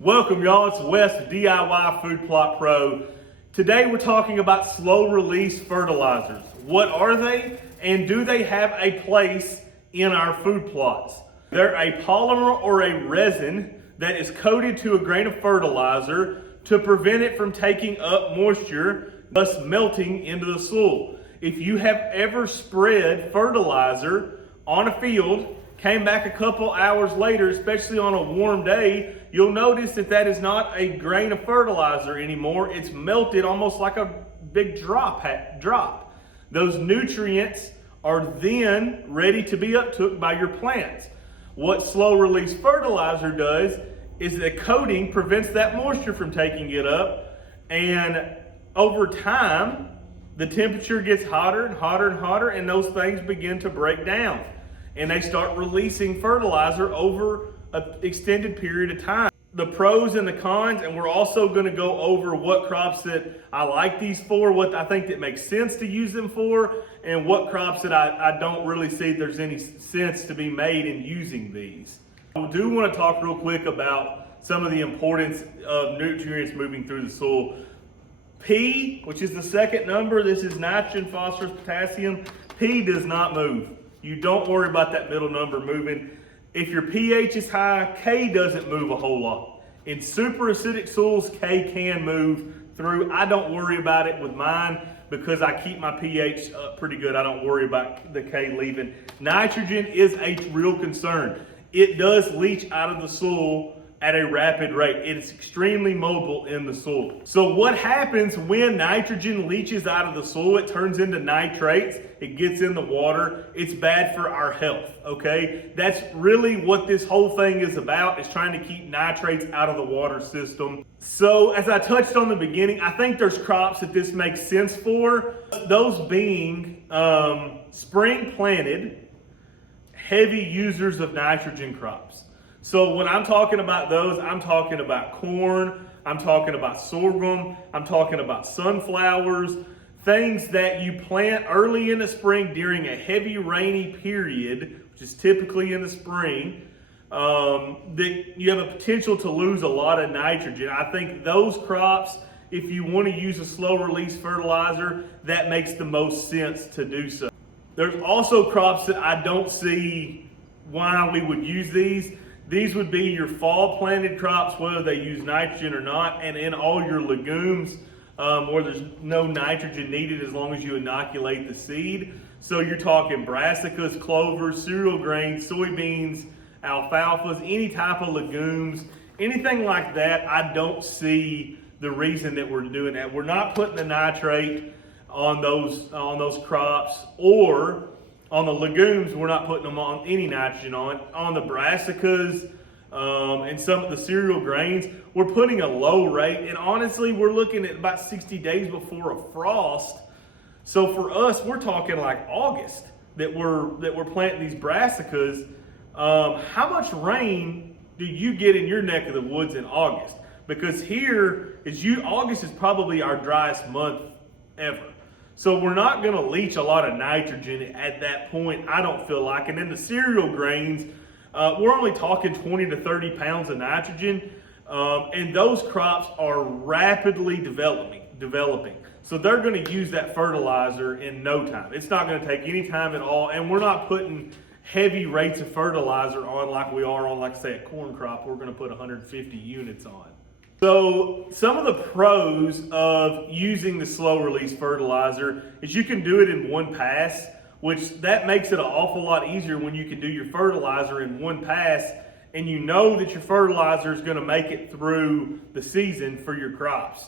Welcome y'all, it's Wes, DIY Food Plot Pro. Today we're talking about slow release fertilizers. What are they and do they have a place in our food plots? They're a polymer or a resin that is coated to a grain of fertilizer to prevent it from taking up moisture, thus melting into the soil. If you have ever spread fertilizer on a field, came back a couple hours later, especially on a warm day, you'll notice that that is not a grain of fertilizer anymore. It's melted almost like a big drop. Those nutrients are then ready to be uptook by your plants. What slow release fertilizer does is the coating prevents that moisture from taking it up, and over time, the temperature gets hotter and hotter and hotter, and those things begin to break down. And they start releasing fertilizer over an extended period of time. The pros and the cons, and we're also going to go over what crops that I like these for, what I think that makes sense to use them for, and what crops that I don't really see there's any sense to be made in using these. I do want to talk real quick about some of the importance of nutrients moving through the soil. P, which is the second number, this is nitrogen, phosphorus, potassium. P does not move. You don't worry about that middle number moving. If your pH is high, K doesn't move a whole lot. In super acidic soils, K can move through. I don't worry about it with mine because I keep my pH up pretty good. I don't worry about the K leaving. Nitrogen is a real concern. It does leach out of the soil at a rapid rate. It is extremely mobile in the soil. So what happens when nitrogen leaches out of the soil? It turns into nitrates. It gets in the water. It's bad for our health, okay? That's really what this whole thing is about, is trying to keep nitrates out of the water system. So as I touched on the beginning, I think there's crops that this makes sense for. Those being spring planted, heavy users of nitrogen crops. So when I'm talking about those, I'm talking about corn, I'm talking about sorghum, I'm talking about sunflowers, things that you plant early in the spring during a heavy rainy period, which is typically in the spring, that you have a potential to lose a lot of nitrogen. I think those crops, if you want to use a slow release fertilizer, that makes the most sense to do so. There's also crops that I don't see why we would use these. These would be your fall planted crops, whether they use nitrogen or not, and in all your legumes where there's no nitrogen needed as long as you inoculate the seed. So you're talking brassicas, clovers, cereal grains, soybeans, alfalfas, any type of legumes, anything like that. I don't see the reason that we're doing that. We're not putting the nitrate on those crops, or on the legumes, we're not putting them on any nitrogen on. On the brassicas and some of the cereal grains, we're putting a low rate. And honestly, we're looking at about 60 days before a frost. So for us, we're talking like August that we're planting these brassicas. How much rain do you get in your neck of the woods in August? Because August is probably our driest month ever. So we're not going to leach a lot of nitrogen at that point, I don't feel like. And then the cereal grains, we're only talking 20 to 30 pounds of nitrogen. And those crops are rapidly developing. So they're going to use that fertilizer in no time. It's not going to take any time at all. And we're not putting heavy rates of fertilizer on like we are on, like say, a corn crop. We're going to put 150 units on. So some of the pros of using the slow release fertilizer is you can do it in one pass, which that makes it an awful lot easier when you can do your fertilizer in one pass and you know that your fertilizer is going to make it through the season for your crops.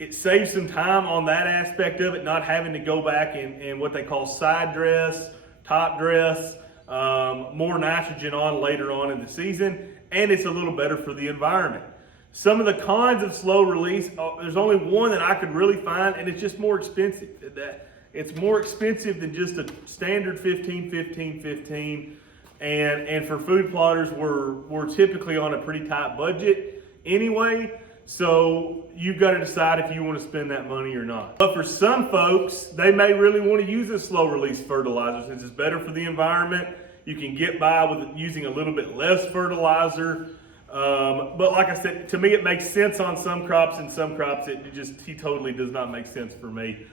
It saves some time on that aspect of it, not having to go back and what they call side dress, top dress, more nitrogen on later on in the season, and it's a little better for the environment. Some of the cons of slow release, there's only one that I could really find, and it's just more expensive. It's more expensive than just a standard 15-15-15. And for food plotters, we're typically on a pretty tight budget anyway. So you've got to decide if you want to spend that money or not. But for some folks, they may really want to use a slow release fertilizer since it's better for the environment. You can get by with using a little bit less fertilizer. But like I said, to me it makes sense on some crops, and some crops he totally does not make sense for me.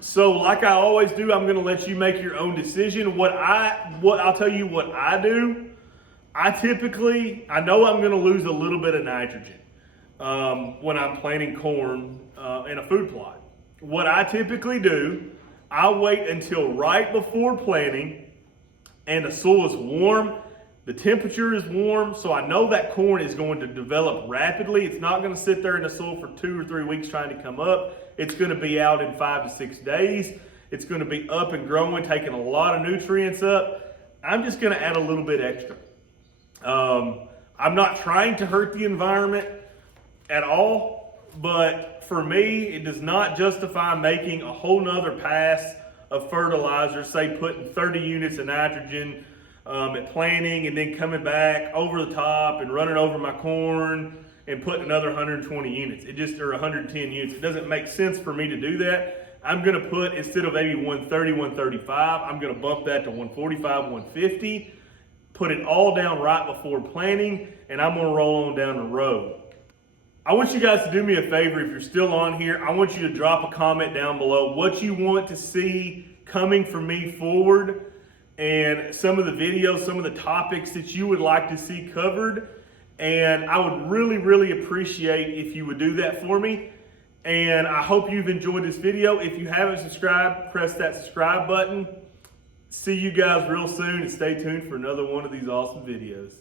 So like I always do, I'm going to let you make your own decision. I'll tell you what I do. I know I'm going to lose a little bit of nitrogen when I'm planting corn in a food plot. What I typically do, I'll wait until right before planting and the soil is warm, the temperature is warm, so I know that corn is going to develop rapidly. It's not going to sit there in the soil for 2 or 3 weeks trying to come up. It's going to be out in 5 to 6 days. It's going to be up and growing, taking a lot of nutrients up. I'm just going to add a little bit extra. I'm not trying to hurt the environment at all, but for me, it does not justify making a whole nother pass of fertilizer, say putting 30 units of nitrogen at planting and then coming back over the top and running over my corn and putting another 120 units. Or 110 units. It doesn't make sense for me to do that. I'm going to put, instead of maybe 130, 135, I'm going to bump that to 145, 150, put it all down right before planting, and I'm going to roll on down the road. I want you guys to do me a favor. If you're still on here, I want you to drop a comment down below what you want to see coming from me forward, and some of the videos, some of the topics that you would like to see covered. And I would really, really appreciate if you would do that for me. And I hope you've enjoyed this video. If you haven't subscribed, press that subscribe button. See you guys real soon, and stay tuned for another one of these awesome videos.